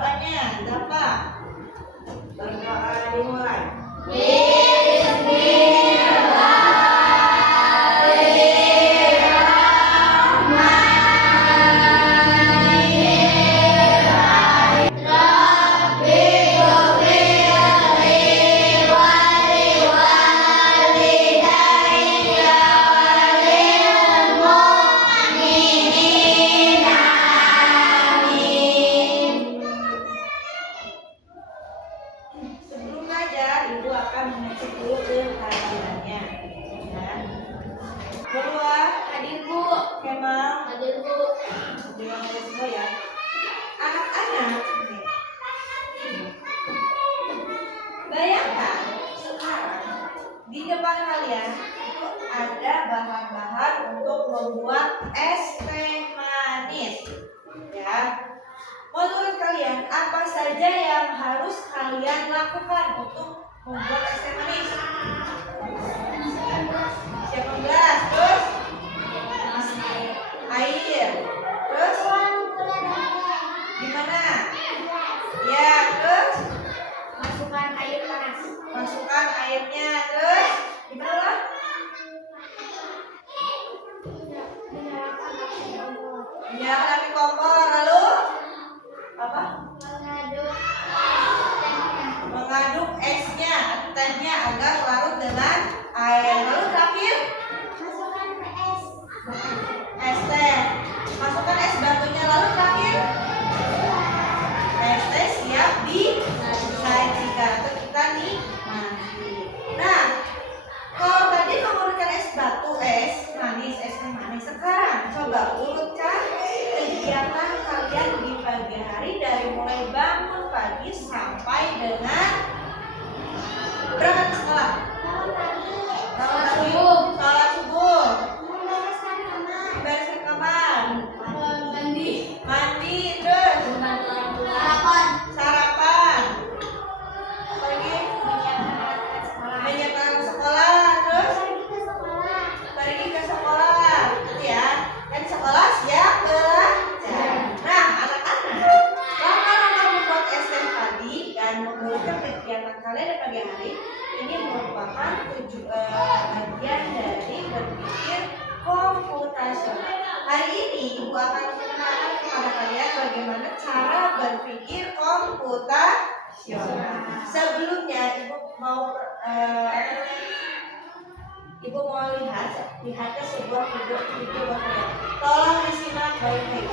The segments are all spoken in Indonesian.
berdoanya. Berapa? Berdoa dimulai. Sebelum belajar, Ibu akan mengecek dulu kehadirannya. Ya. Berdua, Hadir Bu. Kemal, Hadir Bu. bilang dari semua ya. Anak-anak, nih. Bayangkan sekarang di depan kalian itu ada bahan-bahan untuk membuat es teh manis. Ya. Menurut kalian apa saja yang harus kalian lakukan untuk membuat es teh manis? Siapa gelas? Terus air. Terus gimana? Ya, terus Masukkan air panas. masukkan airnya. Terus gimana? Nyalakan api kompor. Lalu apa? Mengaduk esnya, tehnya agar larut dengan air. Lalu terakhir es teh. Masukkan es batunya. Lalu terakhir es teh siap disajikan atau kita nikmati. Nah, kalau tadi mengurutkan es batu, es teh manis. Sekarang coba urutkan kegiatan kalian di pagi hari dari mulai bangun pagi sampai dengan berangkat ke sekolah. Sholat subuh, bereskan kamar, mandi, terus sarapan, pergi menyiapkan sekolah, terus pergi ke sekolah, gitu ya. Dan sekolah siap belajar. Nah, anak-anak, langkah-langkah membuat es teh tadi dan mengurutkan kegiatan kalian di pagi hari ini merupakan bagian dari berpikir komputasional. Hari ini Ibu akan mengenalkan kepada kalian bagaimana cara berpikir komputasional. Sebelumnya Ibu mau lihatnya sebuah video kalian. Tolong disimak baik-baik.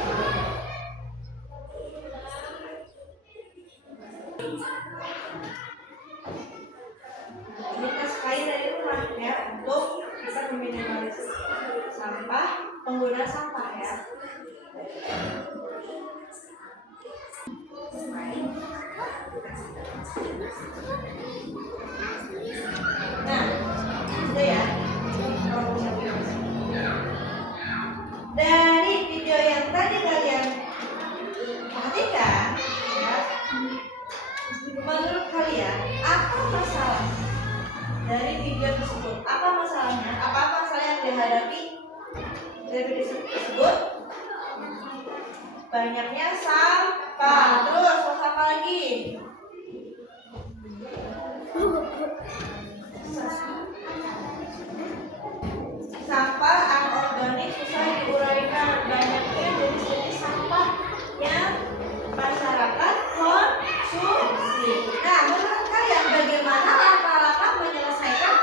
Ini tes kain dari rumah ya, untuk bisa meminimalisir sampah, penggunaan sampah ya. Nah, itu ya. Dari video yang tadi kalian perhatikan, ya, menurut kalian apa masalah dari video tersebut? Apa masalahnya? Apa masalah yang dihadapi dari video tersebut? Banyaknya sampah. Terus apa lagi? Sampah anorganik susah diuraikan. Banyaknya jenis-jenis sampah yang masyarakat konsumsi. Nah, menurut kalian bagaimana langkah-langkah menyelesaikan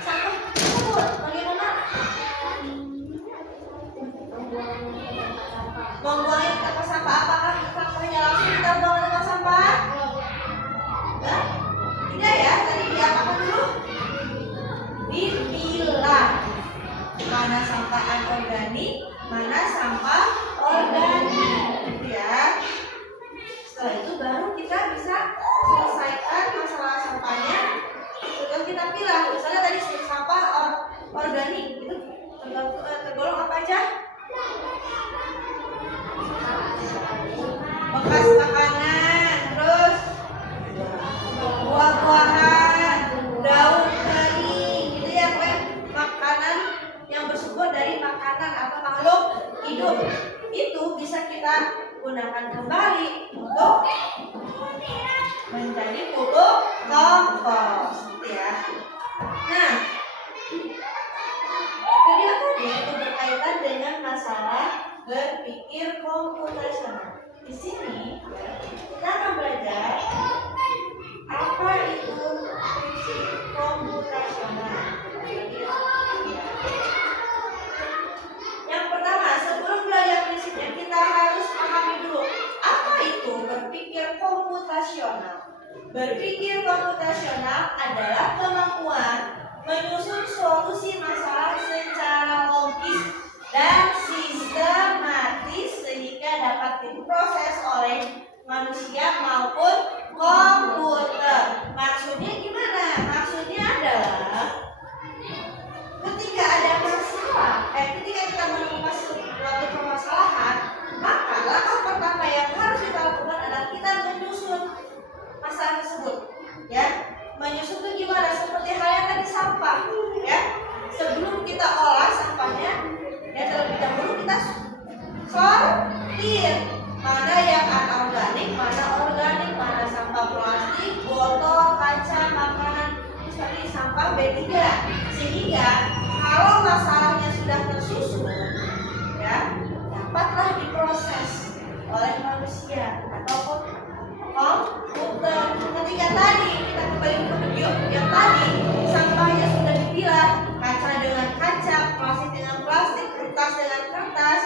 sampah tersebut? Bagaimana? Membuangnya ke tempat sampah. Apakah sampahnya langsung kita buang ke tempat sampah? Nah, tidak ya. Tadi diapakan dulu? Dipilah. Mana sampah anorganik, mana sampah organik, gitu ya. Setelah itu baru kita bisa selesaikan masalah sampahnya. Setelah kita pilah, misalnya tadi sampah organik itu tergolong apa aja? Bekas makanan, terus buah-buahan, daun kering, gitu ya, makanan yang bersumber dari makanan atau makhluk hidup. Itu bisa kita gunakan kembali untuk berpikir komputasional. Berpikir komputasional adalah kemampuan menyusun solusi masalah secara logis dan sistematis sehingga dapat diproses oleh manusia maupun komputer. Maksudnya gimana? Maksudnya adalah ketika ada masalah, ketika kita menemukan suatu permasalahan, maka langkah pertama yang harus kita lakukan adalah kita menyusun masalah tersebut, ya. Menyusun itu gimana? Seperti halnya tadi sampah, ya. Sebelum kita olah sampahnya, ya terlebih dahulu kita sortir mana yang anorganik, mana organik, mana sampah plastik, botol, kaca, makanan, seperti sampah B3. Sehingga kalau masalahnya sudah tersusun, ya dapatlah diproses oleh manusia atau komputer. Ketika tadi kita kembali ke video yang tadi, sampahnya sudah dipilah, kaca dengan kaca, plastik dengan plastik, kertas dengan kertas,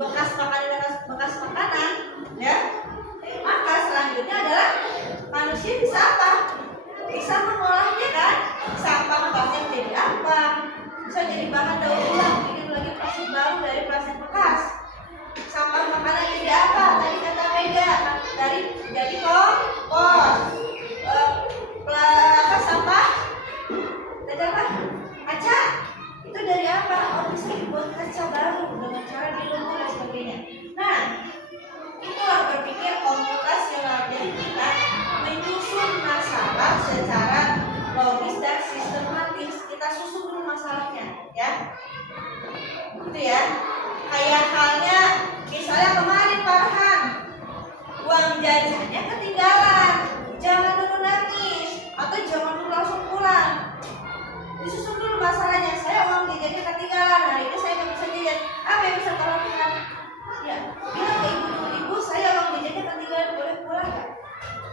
bekas makanan dengan bekas makanan, ya. Maka selanjutnya adalah manusia bisa apa? Bisa mengolahnya, kan? Sampah plastik jadi apa? Bisa jadi bahan daur ulang, bikin lagi plastik baru dari plastik bekas. Sampah makanan jadi apa? Tadi kata Mega, jadi kompos. Sampah dari apa? Kaca. Itu dari apa? Oh, bisa dibuat kaca baru dengan cara dilumur dan sebagainya. Nah, itulah berpikir komputasional. Jadi kita menyusun masalah secara logis dan sistematis. Kita susun dulu masalahnya, ya. Gitu ya. Kayak halnya misalnya kemarin Farhan, uang jajannya ketinggalan. Jangan dulu nangis atau jangan dulu langsung pulang. Disusun dulu masalahnya. Saya uang jajannya ketinggalan, hari ini saya nggak bisa jajan. Apa yang bisa kau lakukan? Ya, bilang ke ibu, saya uang jajannya ketinggalan, boleh pulang nggak?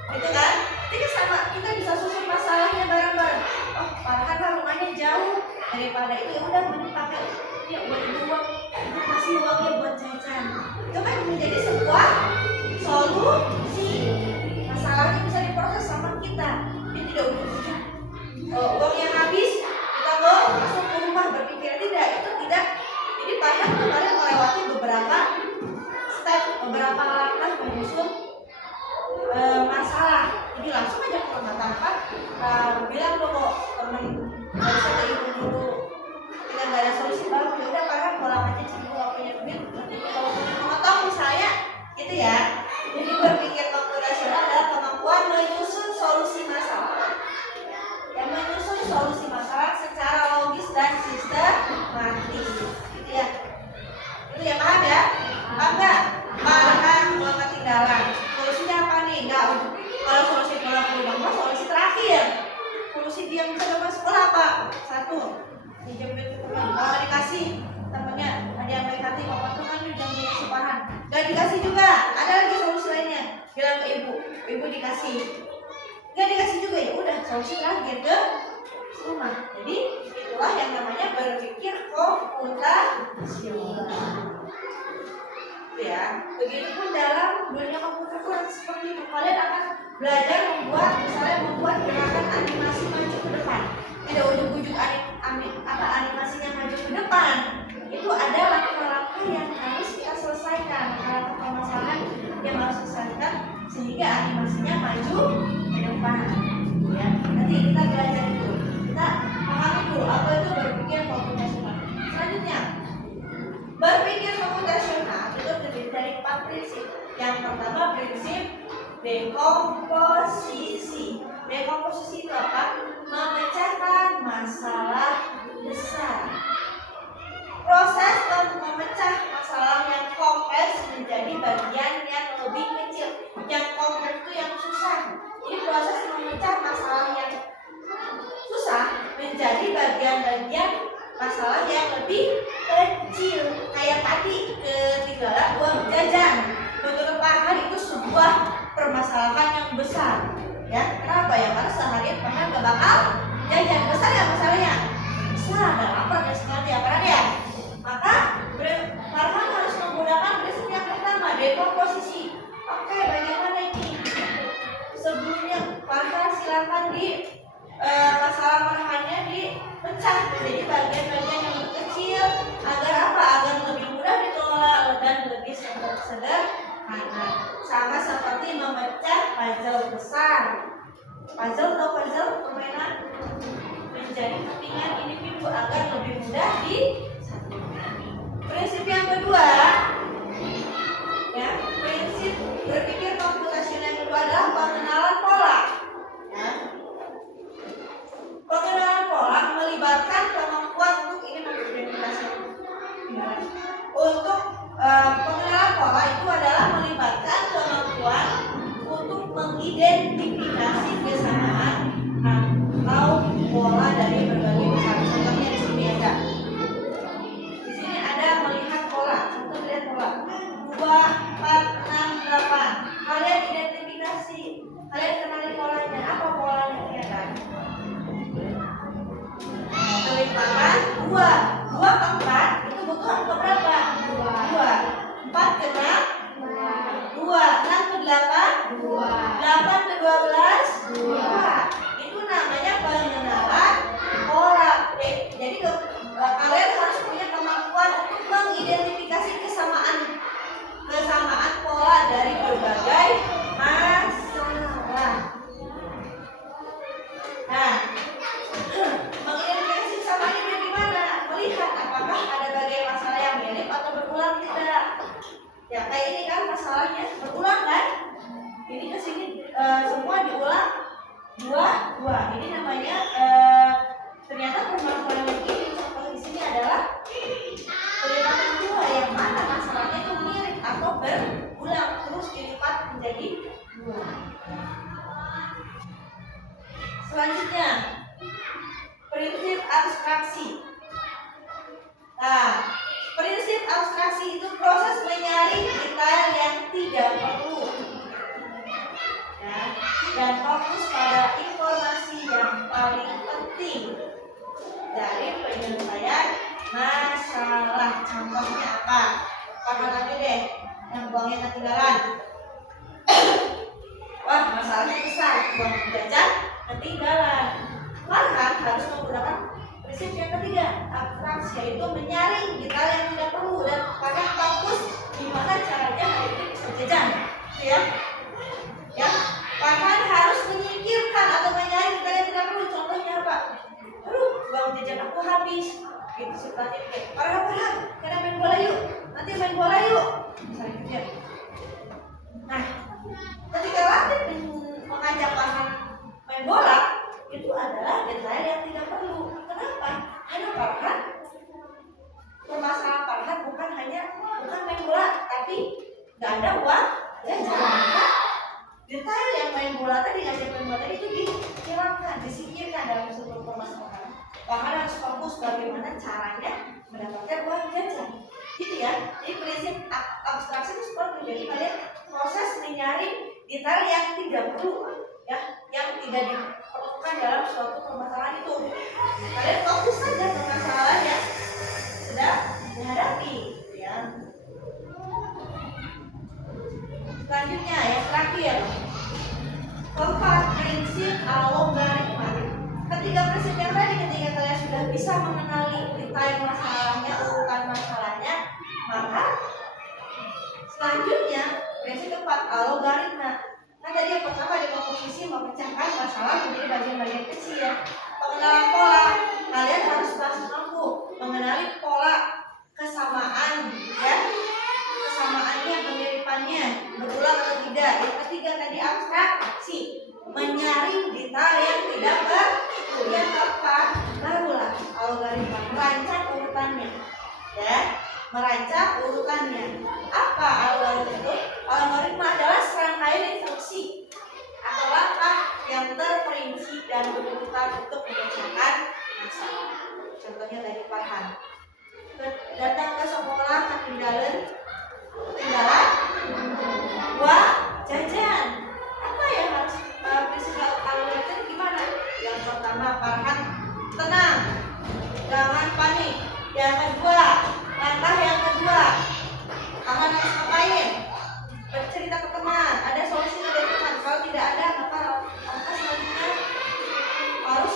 Gitu kan? Jadi sama, kita bisa susun masalahnya bareng-bareng. Oh, Farhan lah rumahnya jauh, daripada itu ya udah mending pakai ya buat ibu uang, ibu kasih uangnya buat jajan. Itu kan menjadi sebuah solusi. Masalahnya bisa diproses sama kita. Dia tidak ujung-ujung uangnya habis, kita masuk ke rumah berpikir tidak, itu tidak. Jadi Farhan kemarin melewati beberapa step, beberapa langkah menyusun masalah. Jadi langsung aja ke rumah tanpa bilang dulu temen nggak bisa ke ibu dulu, kita nggak ada solusi baru. Ya udah Farhan pulang aja, sih kalau punya duit, nanti kalau punya motong misalnya, gitu ya. Jadi berpikir komputasional adalah kemampuan menyusun solusi masalah. Yang menyusun solusi masalah secara logis dan sistematis, gitu ya. Itu ya, paham ya? Paham nggak? Paham uang ketinggalan. Solusinya apa nih? Nggak. Kalau solusi pulang ke rumah, solusi terakhir. Solusi dia bisa dapat sekolah apa? Satu, pinjam duit ke teman. Kalau nggak dikasih, temannya ada yang baik hati, bapak tuh kan jangan punya sumpahan. Nggak dikasih juga. Ada lagi solusi lainnya. Bilang ke ibu dikasih. Nggak dikasih juga, ya udah solusi terakhir ke rumah. Jadi itulah yang namanya berpikir komputasional. Ya, begitupun dalam dunia komputer pun seperti itu. Kalian akan belajar membuat gerakan animasi maju ke depan. Tidak ujung-ujung animasinya maju ke depan. Itu ada langkah-langkah yang harus kita selesaikan, langkah permasalahan yang harus selesaikan sehingga animasinya maju ke depan. Ya, nanti kita belajar itu. Kita pahami dulu apa itu berpikir komputasional. Selanjutnya, berpikir komputasional itu terdiri dari 4 prinsip. Yang pertama prinsip dekomposisi. Dekomposisi itu apa? Memecahkan masalah besar. Proses memecah masalah yang kompleks menjadi bagian yang lebih kecil. Yang kompleks itu yang susah. Jadi proses memecah masalah yang susah menjadi bagian-bagian masalah yang lebih kecil. Kayak tadi ketinggalan uang jajan, menurut Farhan itu sebuah permasalahan yang besar. Ya, kenapa ya? Karena seharian Farhan gak bakal jajan. Besar ya masalahnya? Besar, gak lapar dan sengaja Farhan ya. Maka Farhan harus menggunakan prinsip yang pertama, dekomposisi. Oke, bagaimana ini? masalah marhannya dipecah menjadi bagian-bagian yang lebih kecil agar apa? Agar lebih mudah dikelola dan lebih sederhana. Sama seperti memecah puzzle besar. Puzzle atau puzzle permainan menjadi kepingan individu agar lebih mudah disatukan. Prinsip yang kedua, ya, prinsip berpikir komputasional yang kedua adalah pengenalan pola. Ya. Pengenalan pola melibatkan kemampuan untuk ini mengidentifikasi. Untuk pengenalan pola itu adalah melibatkan kemampuan untuk mengidentifikasi kesamaan atau pola dari berbagai misalnya. Contohnya di sini ada. Di sini ada melihat pola. Contoh lihat pola. 2, 4, 6, 8. Kalian identifikasi. Kalian kenali polanya. Apa polanya? Ya kan? Kelipatan 2. 2 ke 4 itu butuh angka berapa? 2. 4 ke 6? 2. 6 ke 8? 8 ke 12? 2. Itu namanya pengenalan pola. Jadi kalian harus punya kemampuan untuk mengidentifikasi kesamaan pola dari berbagai masalah. Nah, mengidentifikasi kesamaan ini bagaimana? Melihat apakah ada bagian masalah yang mirip atau berulang tidak. Ya kayak ini kan masalahnya berulang kan? Ini kesini semua diulang 2. Ini namanya ternyata permasalahan yang ini contoh di sini adalah kelipatan 2 yang mana masalahnya itu mirip atau berulang terus dilipat menjadi 2. Selanjutnya prinsip abstraksi. Nah, prinsip abstraksi itu proses menyaring detail yang tidak perlu, ya, dan fokus pada informasi yang paling penting dari penyelesaian masalah. Contohnya apa? Pakai lagi deh, yang buangnya ketinggalan. Wah, masalahnya besar, buang jajan ketinggalan. Marhan harus menggunakan prinsip yang ketiga, abstraksi, yaitu menyaring detail yang tidak perlu dan pada fokus gimana caranya hari ini bisa jajan, ya. Ya, Marhan harus menyingkirkan atau menyaring detail yang tidak perlu. Contohnya apa? Aduh, uang jajan aku habis. Gitu setelahnya pikir, parah, kita main bola yuk. Nanti main bola yuk. Misalnya gitu ya. Nah, ketika Latif mengajak Marhan main bola, itu adalah detail yang tidak perlu. Kenapa? Karena Farhan, permasalahan Farhan bukan main bola, tapi nggak ada uang jajan. Detail yang main bola tadi, ngajak main bola tadi itu dihilangkan, disingkirkan dalam seluruh permasalahan. Farhan harus fokus bagaimana caranya mendapatkan uang jajan. Gitu ya. Jadi prinsip abstraksi itu seperti itu. Jadi kalian proses menyaring detail yang tidak perlu, ya, yang tidak diperlukan dalam suatu permasalahan itu. Kalian fokus saja ke masalah yang sedang dihadapi, ya. Selanjutnya yang terakhir, keempat, prinsip logaritma. Ketiga prinsip yang tadi, ketika kalian sudah bisa mengenali detail masalahnya, urutan masalahnya, maka selanjutnya prinsip keempat, logaritma. Nah, tadi yang pertama dekomposisi, memecahkan masalah menjadi bagian-bagian kecil. Pengenalan pola, kalian harus mampu mengenali pola kesamaan, ya, kesamaannya, kemiripannya, berulang atau tidak. Yang ketiga tadi abstraksi, menyaring detail yang tidak perlu. Yang keempat, barulah algoritma, merancang urutannya, ya, merancang urutannya. Apa algoritma itu? Algoritma adalah serangkaian instruksi atau langkah yang terperinci dan berurutan untuk memecahkan masalah. Contohnya tadi Farhan datang ke sekolah ketinggalan uang jajan. Apa yang harus prinsip algoritma gimana? Yang pertama, Farhan tenang, jangan panik. Yang kedua, langkah yang kedua, Farhan harus ngapain? Bercerita ke teman, ada solusi dari teman. Kalau tidak ada, maka langkah selanjutnya harus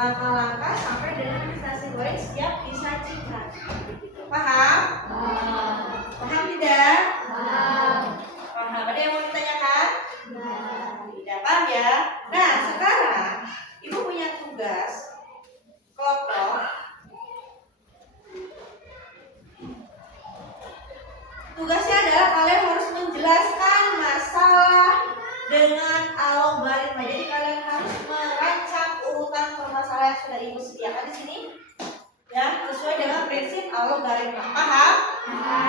langkah-langkah sampai dengan nasi goreng siap disajikan. Paham? Paham tidak? Paham. Ada yang mau ditanyakan? Tidak paham ya? Nah, sekarang Ibu punya tugas kelompok. Tugasnya adalah kalian harus menjelaskan masalah dengan algoritma. Jadi kalian harus merancang urutan permasalahan yang sudah Ibu sediakan di sini, ya, sesuai dengan prinsip algoritma. Paham?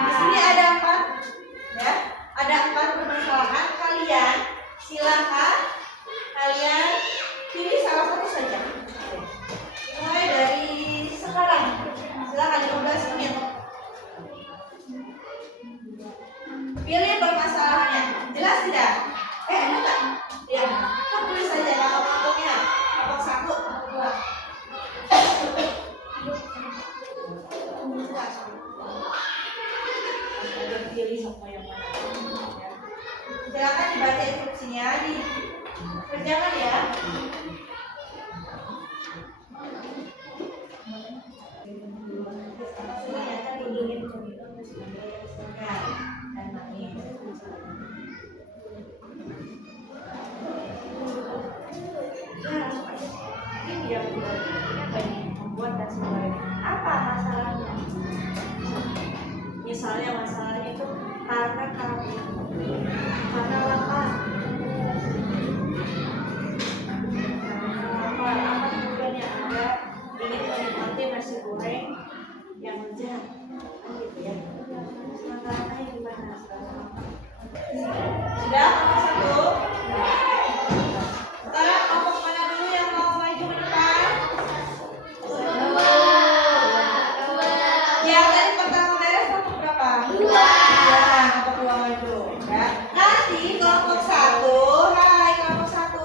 Di sini ada 4, ya, ada 4 permasalahan. Kalian silakan kalian pilih salah satu saja. Mulai dari sekarang. Silakan 15 menit. Pilih permasalahannya. Jelas tidak? Ada nggak? Ya, kan tulis saja nama kelompoknya. Kelompok 1, kelompok 2. Pilih sama yang mana. Silakan dibaca instruksinya, dikerjakan ya. Apa masalahnya? Misalnya masalahnya itu karena kami, karena lapar, apa tujuannya Anda ingin menikmati nasi goreng yang lezat, gitu ya. Langkah-langkahnya gimana sekarang? Sudah kelompok 1? Sekarang kelompok mana dulu yang mau maju ke depan? Yang tadi pertama beres kelompok berapa? 2. Ya, kelompok 2 maju. Ya. Nanti kelompok 1, hai kelompok 1.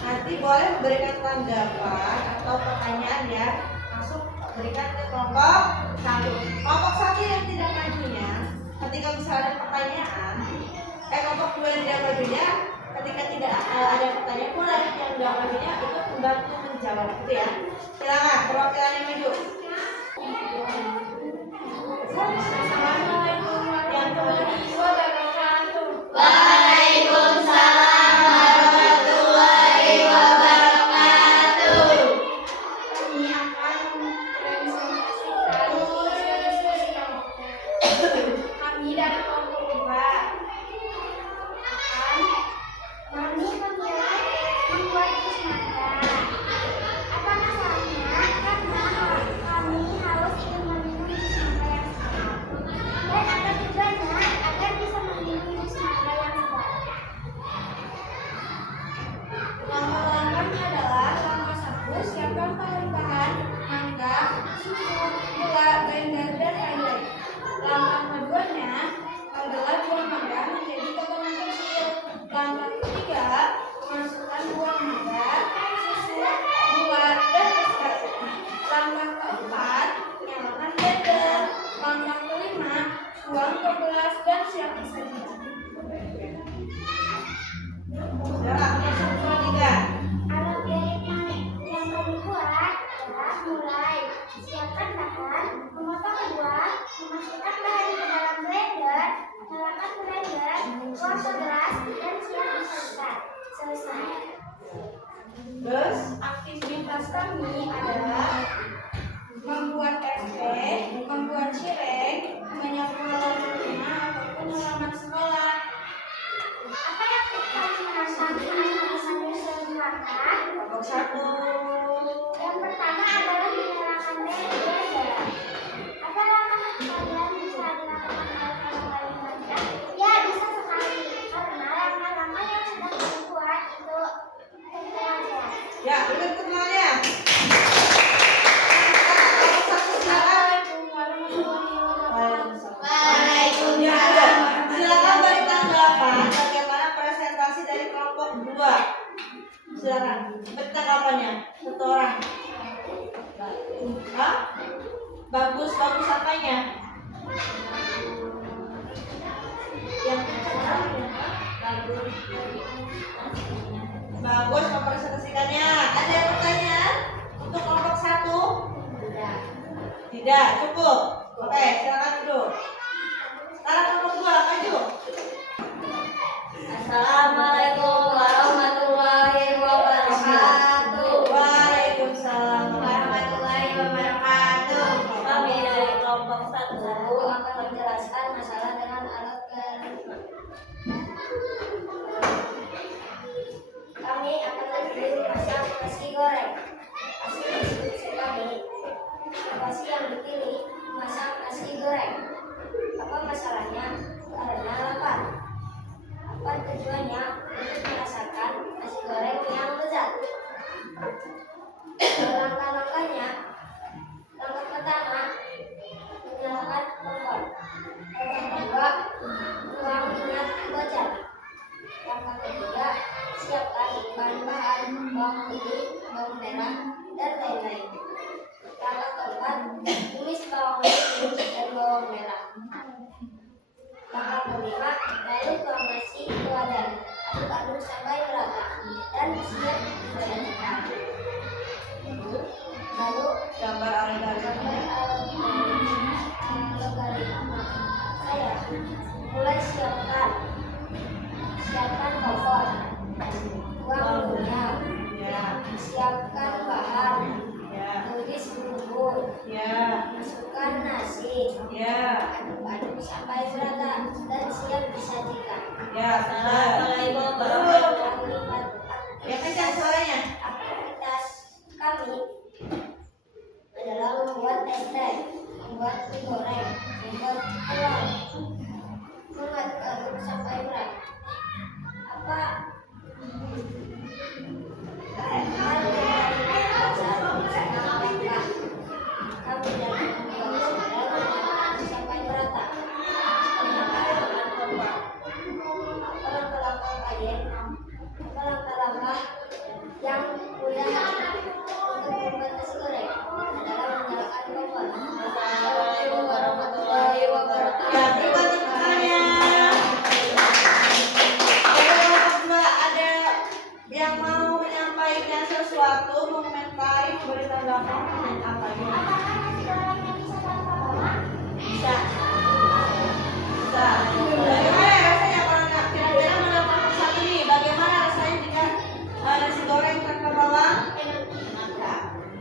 Nanti boleh memberikan tanggapan atau pertanyaan ya. Langsung berikan ke kelompok 1. Kelompok 1 yang tidak majunya, ketika misalnya ada pertanyaan, kelompok 2 yang tidak majunya, ketika tidak ada pertanyaan boleh yang tidak majunya ikut membantu menjawab, gitu ya. Silakan perwakilannya maju. Assalamualaikum warahmatullahi wabarakatuh. Waalaikumsalam warahmatullahi wabarakatuh. Kami akan mempresentasikan diskusi kami dari kelompok 2 akan kami memulai membuat kusnada. Apa masalahnya? Karena kami haus ingin meminum jus mangga yang segar. Dan apa tujuannya? Agar bisa meminum jus mangga yang segar. Langkah-langkahnya adalah langkah 1, siapkan bahan-bahan mangga, susu, gula, blender, dan lain-lain. Langkah keduanya adalah buang mangga menjadi potongan kecil. Langkah ketiga, masukkan buah mangga, susu, gula, dan ekstrak. Langkah keempat, nyalakan blender. Langkah kelima, tuang ke gelas dan siap disajikan. Sudah, masuk ke 3. Algoritma yang kami buat adalah mulai siapkan bahan, memotong buah, memasukkan bahan ke dalam blender, nyalakan blender, tuang ke gelas, dan siap disajikan. Selesai. Terus aktivitas kami adalah membuat es teh, membuat cireng, menyapu halaman rumah ataupun halaman sekolah. Apa yang kami rasakan sambil selangkah? Kelompok 1. Yang pertama adalah menyalakan blender. Apa langkah kalian bisa dilakukan oleh orang lain saja? Ya, bisa sekali. Karena langkah-langkah yang sudah kami buat itu saja. Ya, ikut temannya. Kelompok 1 silakan. Waalaikumsalam. Silakan beri tanggapan bagaimana presentasi dari kelompok 2. Silakan beri tanggapannya satu orang. Hah? Bagus apanya? Yang kencang ya? Bagus mempresentasikannya. Ada yang akan menjelaskan masalah dengan algoritma. Kami akan memilih memasak nasi goreng. Hasil diskusi kami, lokasi yang dipilih memasak nasi goreng. Apa masalahnya? Karena lapar. Apa tujuannya? Untuk merasakan nasi goreng yang lezat. Langkah-langkahnya, langkah pertama, menyalakan kompor. Langkah kedua, tuang minyak 2 jam. Langkah ketiga, siapkan bahan-bahan bawang putih, bawang merah, dan lain-lain. Langkah keempat, tumis bawang putih dan bawang merah. Langkah kelima, lalu tuang nasi ke wadah. Aduk-aduk sampai merata dan siap disajikan. Lalu Gambar algoritma. saya mulai siapkan kompor, tuang minyak, Ya. siapkan bahan, Ya. tumis bumbu, Ya. masukkan nasi, Ya. aduk-aduk sampai merata dan siap disajikan. Ya. Ya, kencang suaranya. Aktivitas kami adalah membuat es teh, membuat mie goreng, membuat telur, mengaduk sampai merata. Apa hal yang kami dalam membuat es teh sampai merata? Langkah-langkah yang mudah untuk membuat nasi goreng adalah menyalakan kompor. Assalamualaikum warahmatullahi wabarakatuh. Ya, bukan temannya. Ada yang mau menyampaikan sesuatu, mengomentari, memberi tanggapan apa ya? Apakah nasi gorengnya bisa tanpa bawang? Bisa. Bisa. Bagaimana rasanya kalau kira-kira mendapat satu nih? Bagaimana rasanya jika nasi goreng tanpa bawang?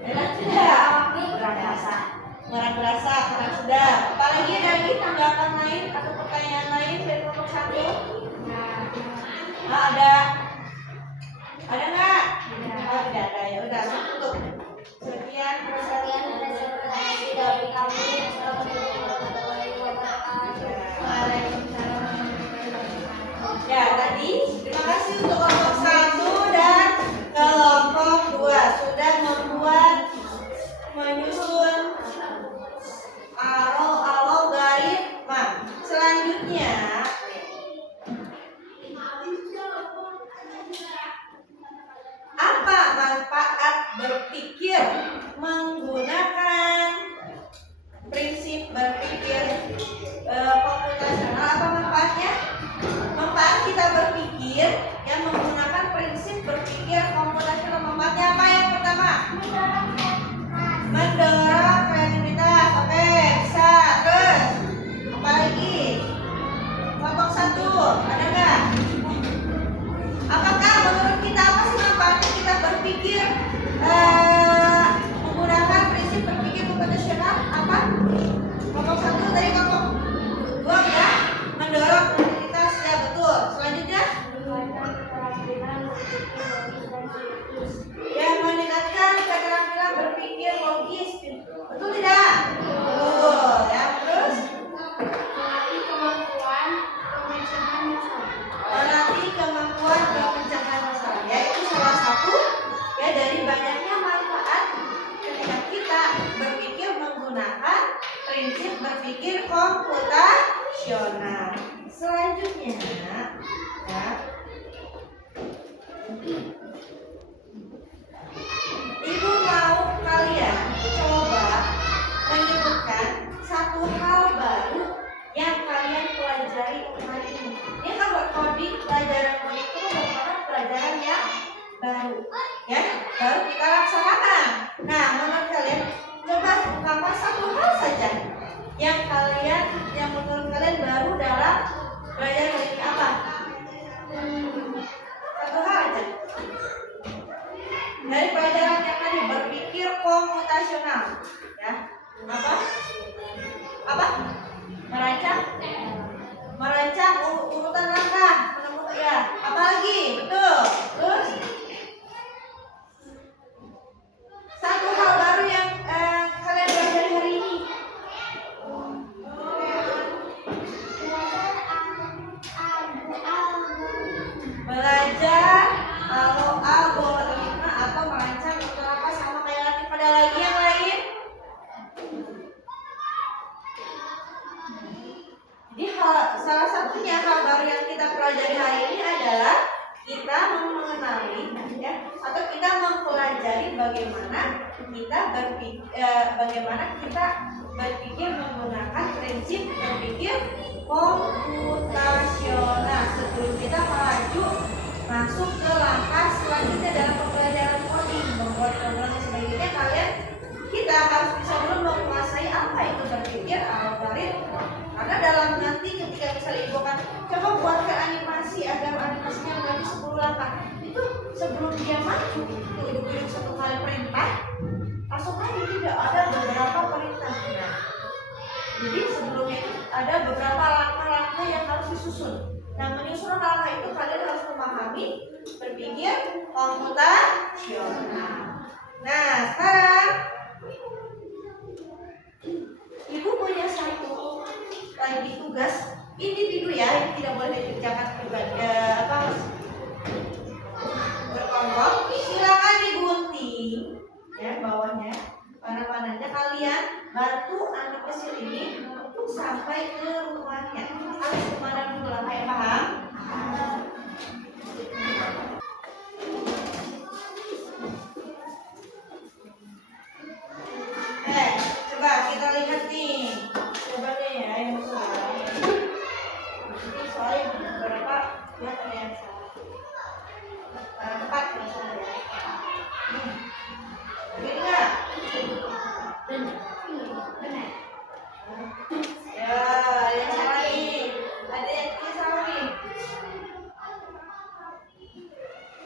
Enak tidak? Kurang berasa, kurang sedap. Apalagi ada lagi tanggapan lain atau pertanyaan lain dari kelompok 1? Ada nggak? Oh, tidak ada. Ya udah, tutup. Sekian Presentasi dari kami. Assalamualaikum warahmatullahi wabarakatuh. Ya, tadi terima kasih untuk kelompok 1 dan kelompok 2 sudah menyusun algoritma. Selanjutnya apa manfaat berpikir menggunakan prinsip berpikir komputasional? Apa manfaatnya? Manfaat kita berpikir yang menggunakan prinsip berpikir komputasional. Manfaatnya apa? Yang pertama, mendorong kreativitas. Oke, bisa. Terus apa lagi? Kelompok 1 ada nggak? Apakah menurut kita apa sih manfaatnya kita berpikir menggunakan prinsip berpikir komputasional? Apa? Kelompok 1 dari kelompok 2 ya, mendorong kreativitas. Ya betul. Selanjutnya yang meningkatkan keterampilan berpikir logis. Betul tidak? Betul. Ya, terus melatih kemampuan pemecahan masalah. Yaitu salah satu ya dari banyaknya manfaat ketika kita berpikir menggunakan prinsip berpikir komputasional. Selanjutnya ya, Ibu mau kalian coba menyebutkan satu hal baru yang kalian pelajari hari ini. Ini kan buat coding, pelajaran coding itu merupakan pelajaran yang baru, ya, baru kita laksanakan. Nah, menurut kalian coba ungkapkan satu hal saja yang menurut kalian baru dalam pelajaran hari ini. Apa? Satu hal aja. Dari pelajaran yang tadi berpikir komputasional, ya. Apa? salah satunya hal baru yang kita pelajari hari ini adalah kita mengenali ya, atau kita mempelajari bagaimana kita berpikir menggunakan prinsip berpikir komputasional sebelum kita melaju masuk ke langkah selanjutnya dalam pembelajaran coding, membuat program selanjutnya. Kita harus bisa dulu menguasai apa itu berpikir algoritma, karena dalam nanti ketika misalnya ibu kan coba buatkan animasi agar animasinya menjadi 10 langkah, itu sebelum dia maju itu ibu satu kali perintah langsung aja tidak ada beberapa perintah. Nah, jadi sebelumnya itu ada beberapa langkah-langkah yang harus disusun. Nah, menyusun langkah itu kalian harus memahami berpikir komputasional. Nah, sekarang ibu punya satu lagi tugas individu ya, ini tidak boleh dikerjakan pribadi berkelompok. Silakan digunting ya bawahnya, panah-panahnya kalian bantu anak kecil ini untuk sampai ke rumahnya. Harus kemana dulu lah, kayak paham? Coba kita lihat nih. Coba deh ya yang salah. Ini soalnya beberapa lihat ada yang salah. Tepat yang salah ya. Begini nggak? Benar. Ya, ada yang salah nih. Ada yang ini salah nih.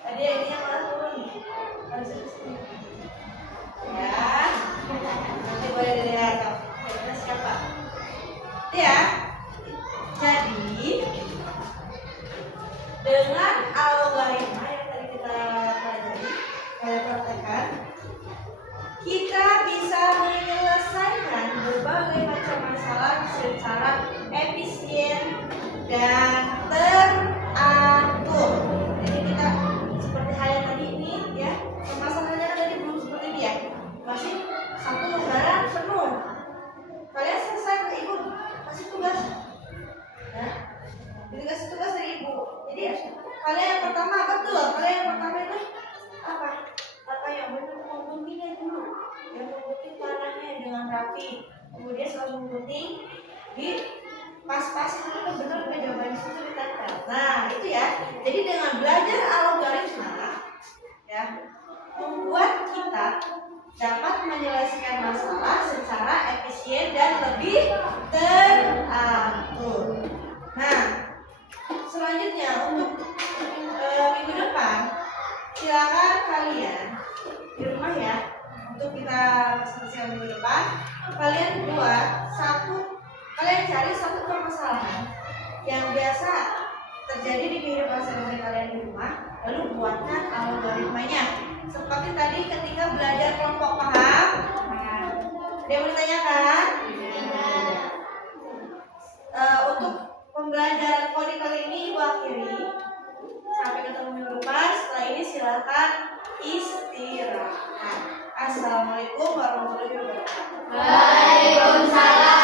Ada yang ini yang malah turun nih. Harus di sini. Ya. Nanti boleh dilihat kira-kira siapa. Ya. Jadi dengan algoritma yang tadi kita pelajari, kalian praktekkan, kita bisa menyelesaikan berbagai macam masalah secara efisien dan teratur. Jadi kita seperti hal yang tadi ini ya, masalahnya kan tadi belum seperti ini ya, masih satu lembaran penuh. Kalian selesai ke ibu kasih tugas, ya, dikasih tugas dari ibu. Jadi kalian yang pertama betul, kalian yang pertama itu apa? Apa yang benar mengguntingnya dulu, yang menggunting tanahnya dengan rapi. Kemudian setelah menggunting di pas-pasin dulu benar nggak jawabannya itu ditempel. Nah itu ya. Jadi dengan belajar algoritma ya, membuat kita dapat menyelesaikan masalah secara efisien dan lebih teratur. Nah, selanjutnya untuk minggu depan silakan kalian di rumah ya, untuk kita selesai minggu depan kalian cari satu permasalahan yang biasa terjadi di kehidupan sehari-hari kalian di rumah, lalu buatkan algoritmanya. Seperti tadi ketika belajar kelompok, paham? Ada yang mau ditanyakan? Untuk pembelajaran coding kali ini ibu akhiri. Sampai ketemu minggu depan. Setelah ini silakan istirahat. Assalamualaikum warahmatullahi wabarakatuh. Waalaikumsalam.